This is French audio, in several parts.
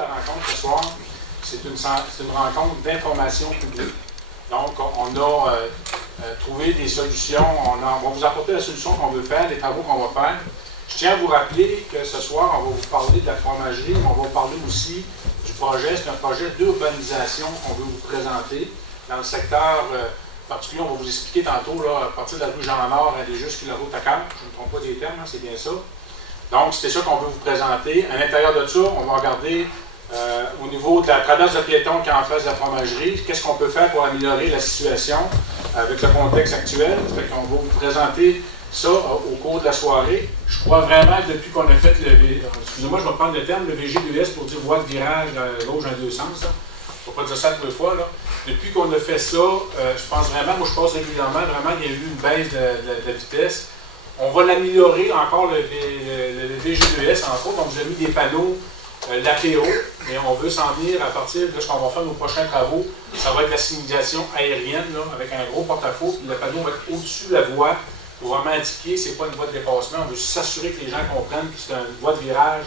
la rencontre ce soir, c'est une rencontre d'information publique. Donc, on a trouvé des solutions, on va vous apporter la solution qu'on veut faire, les travaux qu'on va faire. Je tiens à vous rappeler que ce soir, on va vous parler de la fromagerie, mais on va vous parler aussi du projet. C'est un projet d'urbanisation qu'on veut vous présenter dans le secteur particulier. On va vous expliquer tantôt, là, à partir de la rue Jean-Nord, aller jusqu'à la route à Cap. Je ne me trompe pas des termes, hein, c'est bien ça. Donc, c'était ça qu'on veut vous présenter. À l'intérieur de ça, on va regarder au niveau de la traverse de piétons qui est en face de la fromagerie, qu'est-ce qu'on peut faire pour améliorer la situation avec le contexte actuel. Fait qu'on va vous présenter ça au cours de la soirée. Je crois vraiment que depuis qu'on a fait le... Excusez-moi, je vais prendre le terme, le VG2S pour dire voie de virage gauche dans deux sens. Il ne faut pas dire ça deux fois. Là. Depuis qu'on a fait ça, je pense vraiment, moi je passe régulièrement, vraiment il y a eu une baisse de la vitesse. On va l'améliorer encore, le VG2S, entre autres. On vous a mis des panneaux latéraux, mais on veut s'en venir à partir de ce qu'on va faire nos prochains travaux. Ça va être la signalisation aérienne, là, avec un gros porte-à-faux, puis le panneau va être au-dessus de la voie pour vraiment indiquer que ce n'est pas une voie de dépassement. On veut s'assurer que les gens comprennent que c'est une voie de virage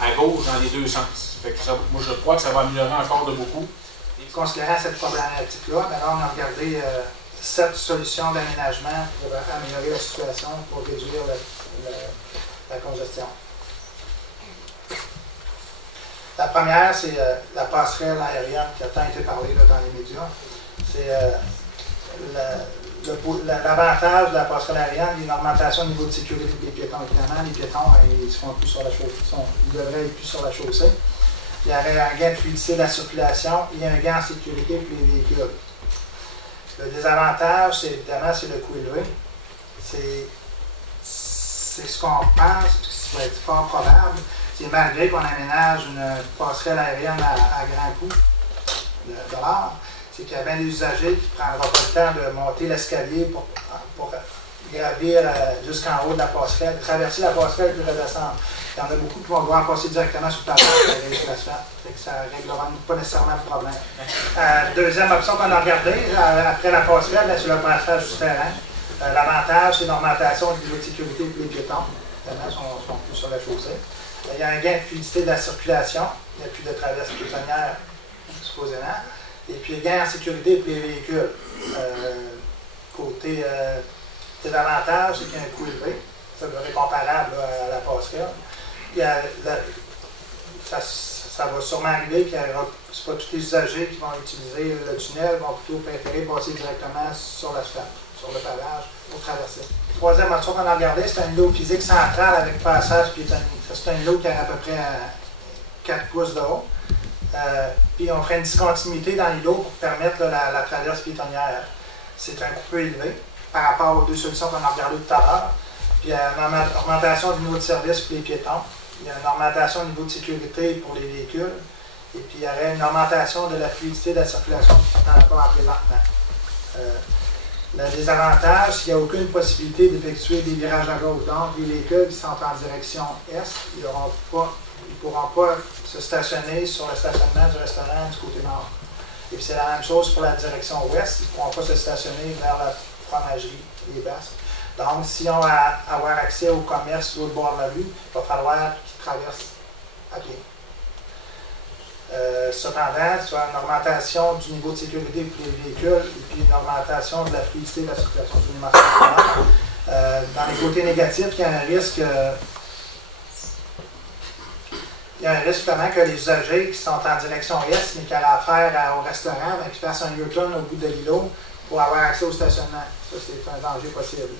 à gauche dans les deux sens. Fait que ça, moi, je crois que ça va améliorer encore de beaucoup. Et considérant cette problématique-là, on a regardé 7 solutions d'aménagement pour améliorer la situation, pour réduire la congestion. La première, c'est la passerelle aérienne qui a tant été parlée là, dans les médias. C'est l'avantage de la passerelle aérienne, une augmentation au niveau de sécurité des piétons. Évidemment, les piétons, ils seront plus sur la chaussée, ils devraient être plus sur la chaussée. Il y aurait un gain de fluidité de la circulation et un gain en sécurité pour les véhicules. Le désavantage, c'est évidemment, c'est le coût élevé. C'est ce qu'on pense, ce qui va être fort probable. C'est malgré qu'on aménage une passerelle aérienne à grand coût de dollars, c'est qu'il y a bien des usagers qui ne prendront pas le temps de monter l'escalier pour gravir jusqu'en haut de la passerelle, traverser la passerelle et puis redescendre. Il y en a beaucoup qui vont devoir passer directement sur le pavage sur l'asphalte. Ça ne réglera pas nécessairement le problème. Deuxième option qu'on a regardée, après la passerelle, c'est le passage souterrain. L'avantage, c'est une augmentation du niveau de sécurité pour les piétons. Évidemment, ils sont plus sur la chaussée. Il y a un gain de fluidité de la circulation. Il n'y a plus de traverse piétonnière, supposément. Et puis, gain en sécurité pour les véhicules. Côté désavantage, c'est qu'il y a un coût élevé. Ça devrait être comparable à la passerelle. Ça va sûrement arriver que ce n'est pas tous les usagers qui vont utiliser le tunnel, vont plutôt préférer passer directement sur l'asphalte, sur le pavage, pour traverser. Troisième option qu'on a regardé, c'est un îlot physique central avec passage piétonnier. C'est un îlot qui a à peu près 4 pouces de haut. Puis on ferait une discontinuité dans l'îlot pour permettre la traverse piétonnière. C'est un coût peu élevé par rapport aux deux solutions qu'on a regardées tout à l'heure. Puis il y a une augmentation du niveau de service pour les piétons. Il y a une augmentation au niveau de sécurité pour les véhicules. Et puis il y aurait une augmentation de la fluidité de la circulation dans le port présentement. Le désavantage, c'est qu'il n'y a aucune possibilité d'effectuer des virages à gauche. Donc, les véhicules qui sont en direction est, ils ne pourront pas se stationner sur le stationnement du restaurant du côté nord. Et puis c'est la même chose pour la direction ouest. Ils ne pourront pas se stationner vers la fromagerie, les Basques. Donc, si on va avoir accès au commerce sur le bord de la rue, il va falloir qu'ils traversent à pied. Cependant, tu as une augmentation du niveau de sécurité pour les véhicules et puis une augmentation de la fluidité de la circulation du dans les côtés négatifs, il y a un risque. Il y a un risque vraiment que les usagers qui sont en direction est, mais qui ont affaire au restaurant, qui fassent un U-turn au bout de l'îlot pour avoir accès au stationnement. Ça, c'est un danger possible.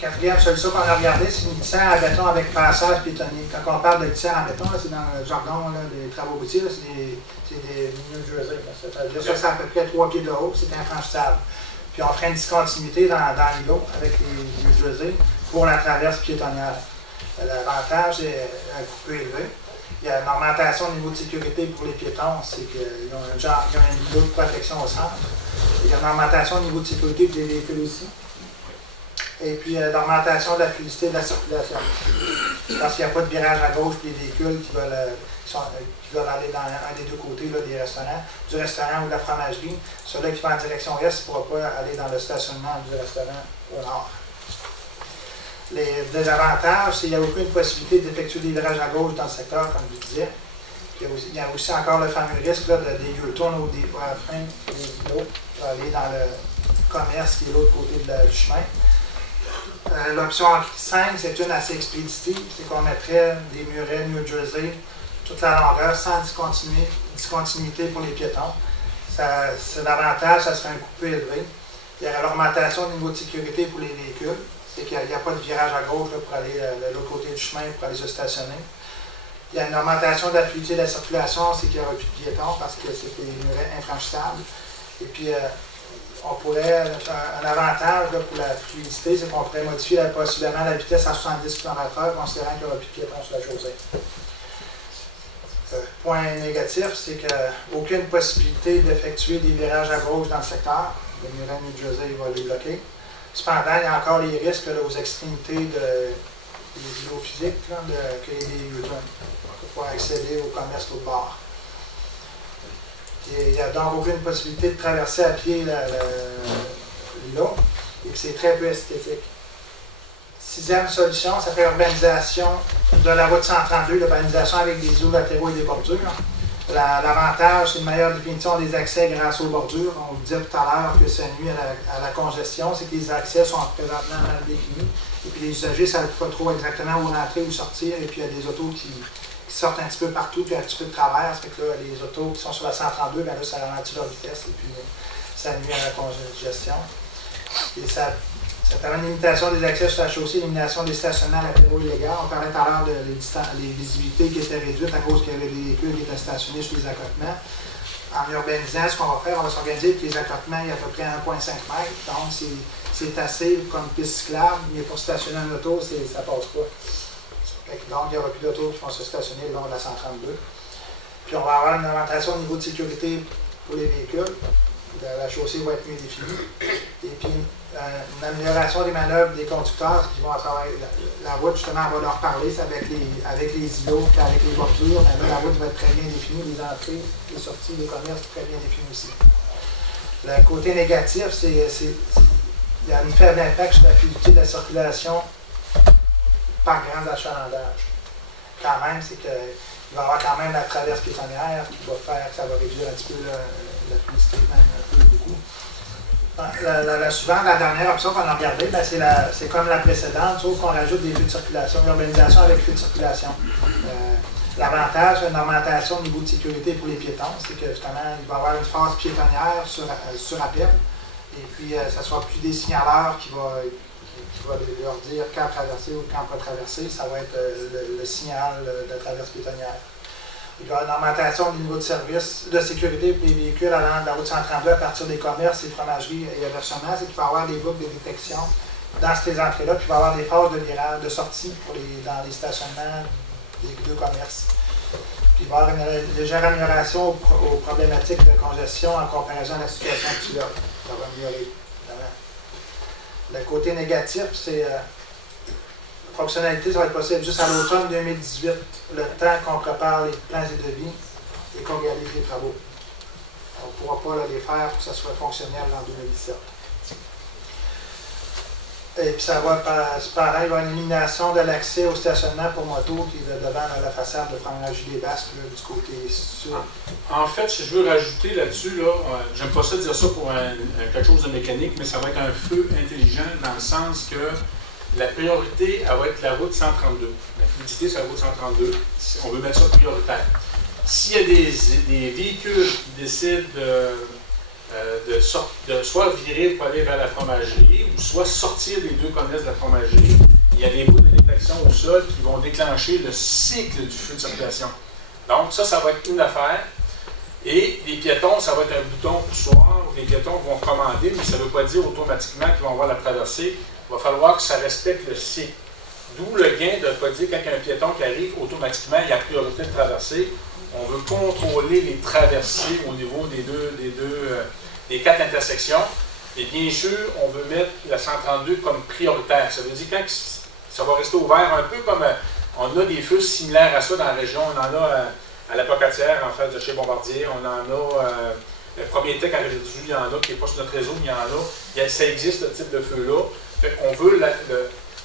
La quatrième solution qu'on a regardée, c'est une litière en béton avec passage piétonnier. Quand on parle de litière en béton, c'est dans le jargon des travaux routiers, c'est des New Jersey. C'est-à-dire ça, c'est à peu près 3 pieds de haut, c'est infranchissable. Puis on ferait une discontinuité dans l'îlot avec les New Jersey pour la traverse piétonnière. L'avantage est un coût peu élevé. Il y a une augmentation au niveau de sécurité pour les piétons, c'est qu'ils ont un îlot de protection au centre. Il y a une augmentation au niveau de sécurité pour les véhicules aussi. Et puis l'augmentation de la fluidité de la circulation. Parce qu'il n'y a pas de virage à gauche pour les véhicules qui veulent aller dans un des deux côtés là, des restaurants, du restaurant ou de la fromagerie. Ceux-là qui vont en direction est ne pourront pas aller dans le stationnement du restaurant au nord. Les désavantages, c'est qu'il n'y a aucune possibilité d'effectuer des virages à gauche dans le secteur, comme je disais. Il y a aussi encore le fameux risque là, des U-turns ou des freins des îlots pour aller dans le commerce qui est l'autre côté du chemin. L'option 5, c'est une assez expéditive, c'est qu'on mettrait des murets New Jersey toute la longueur sans discontinuité pour les piétons. L'avantage, ça serait un coût peu élevé. Il y aurait l'augmentation du niveau de sécurité pour les véhicules, c'est qu'il n'y a pas de virage à gauche là, pour aller de l'autre côté du chemin pour aller se stationner. Il y a une augmentation de la fluidité de la circulation, c'est qu'il n'y aura plus de piétons parce que c'est des murets infranchissables. Et puis, on pourrait, un avantage là, pour la fluidité, c'est qu'on pourrait modifier possiblement la vitesse à 70 km/h, considérant qu'il n'y aura plus de piétons sur la chaussée. Point négatif, c'est qu'aucune possibilité d'effectuer des virages à gauche dans le secteur. Le muret New Jersey va les bloquer. Cependant, il y a encore les risques là, aux extrémités des îlots physiques qu'il y ait des U-turns pour pouvoir accéder au commerce l'autre bord. Il n'y a donc aucune possibilité de traverser à pied l'îlot et c'est très peu esthétique. Sixième solution, ça fait l'urbanisation de la route 132, l'urbanisation avec des îlots latéraux et des bordures. L'avantage, c'est une meilleure définition des accès grâce aux bordures. On vous disait tout à l'heure que ça nuit à la congestion, c'est que les accès sont présentement mal définis. Et puis les usagers ne savent pas trop exactement où rentrer ou sortir. Et puis il y a des autos qui sortent un petit peu partout, puis un petit peu de travers. Ça fait que là, les autos qui sont sur la 132, bien là, ça ralentit leur vitesse et puis ça nuit à la congestion. Et ça permet une limitation des accès sur la chaussée, élimination des stationnements latéraux illégaux. On parlait tout à l'heure des visibilités qui étaient réduites à cause qu'il y avait des véhicules qui étaient stationnés sur les accotements. En urbanisant, ce qu'on va faire, on va s'organiser que les accotements, il y a à peu près 1,5 m. Donc, c'est assez comme piste cyclable, mais pour stationner un auto, ça ne passe pas. Donc, il n'y aura plus d'autos qui vont se stationner le long de la 132. Puis, on va avoir une augmentation au niveau de sécurité pour les véhicules. La chaussée va être mieux définie. Et puis, une amélioration des manœuvres des conducteurs qui vont travailler. La route, justement, on va leur parler avec les îlots et avec les bordures. Là, la route va être très bien définie, les entrées, les sorties, les commerces très bien définis aussi. Le côté négatif, il y a une faible impact sur la fluidité de la circulation par grand achalandage. Quand même, c'est qu'il va y avoir quand même la traverse piétonnière qui va faire que ça va réduire un petit peu la fluidité, même un peu beaucoup. La suivante, la dernière option qu'on a regardée, ben c'est comme la précédente, sauf qu'on rajoute des vues de circulation, une urbanisation avec vues de circulation. L'avantage, c'est une augmentation au niveau de sécurité pour les piétons, c'est que justement, il va y avoir une phase piétonnière sur appel, et puis ça ne sera plus des signaleurs qui va leur dire quand traverser ou quand pas traverser, ça va être le signal de la traverse piétonnière. Il y aura une augmentation du niveau de service de sécurité pour les véhicules allant de la route 132 à partir des commerces et fromageries et hébergements. C'est qu'il va y avoir des boucles de détection dans ces entrées-là, puis il va y avoir des phases de virage, de sortie dans les stationnements des deux commerces. Puis il va y avoir une légère amélioration aux problématiques de congestion en comparaison à la situation actuelle. Ça va améliorer, évidemment. Le côté négatif, c'est la fonctionnalité, ça va être possible juste à l'automne 2018, le temps qu'on prépare les plans et devis et qu'on réalise les travaux. On ne pourra pas les faire pour que ça soit fonctionnel en 2017. Et puis ça va, pareil, il va y avoir une élimination de l'accès au stationnement pour moto qui est devant la façade de Fromagerie des Basques du côté sud. En fait, si je veux rajouter là-dessus, j'aime pas ça dire ça pour quelque chose de mécanique, mais ça va être un feu intelligent dans le sens que la priorité, elle va être la route 132. La fluidité, c'est la route 132. On veut mettre ça prioritaire. S'il y a des véhicules qui décident de soit virer pour aller vers la fromagerie ou soit sortir des deux commerces de la fromagerie, il y a des bouts de détection au sol qui vont déclencher le cycle du feu de circulation. Donc ça va être une affaire. Et les piétons, ça va être un bouton poussoir. Les piétons vont commander, mais ça ne veut pas dire automatiquement qu'ils vont avoir la traversée. Il va falloir que ça respecte le cycle. D'où le gain de ne pas dire quand il y a un piéton qui arrive, automatiquement, il y a priorité de traverser. On veut contrôler les traversées au niveau des 4 intersections. Et bien sûr, on veut mettre la 132 comme prioritaire. Ça veut dire quand ça va rester ouvert un peu comme on a des feux similaires à ça dans la région. On en a à la Pocatière, en fait, de chez Bombardier. On en a le premier tech à Résidus, il y en a, qui n'est pas sur notre réseau, mais il y en a. Ça existe, ce type de feu-là. On veut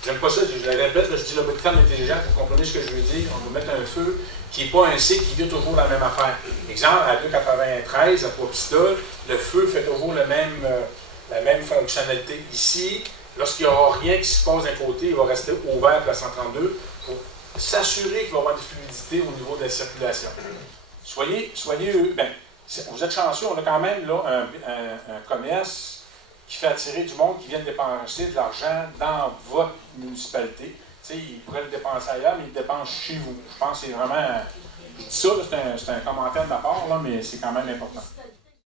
J'aime pas ça, je le répète, là, je dis le terme intelligent pour comprendre ce que je veux dire. On va mettre un feu qui n'est pas un C qui vit toujours la même affaire. Exemple, à 2,93, à 3 pistoles, le feu fait toujours la même fonctionnalité. Ici, lorsqu'il n'y aura rien qui se passe d'un côté, il va rester ouvert pour la 132 pour s'assurer qu'il va y avoir une fluidité au niveau de la circulation. Soyez ben, vous êtes chanceux, on a quand même là, un commerce qui fait attirer du monde qui vient dépenser de l'argent dans votre municipalité. Tu sais, ils pourraient le dépenser ailleurs, mais ils le dépensent chez vous. Je pense que c'est vraiment... Je dis ça, c'est un commentaire de ma part, là, mais c'est quand même important.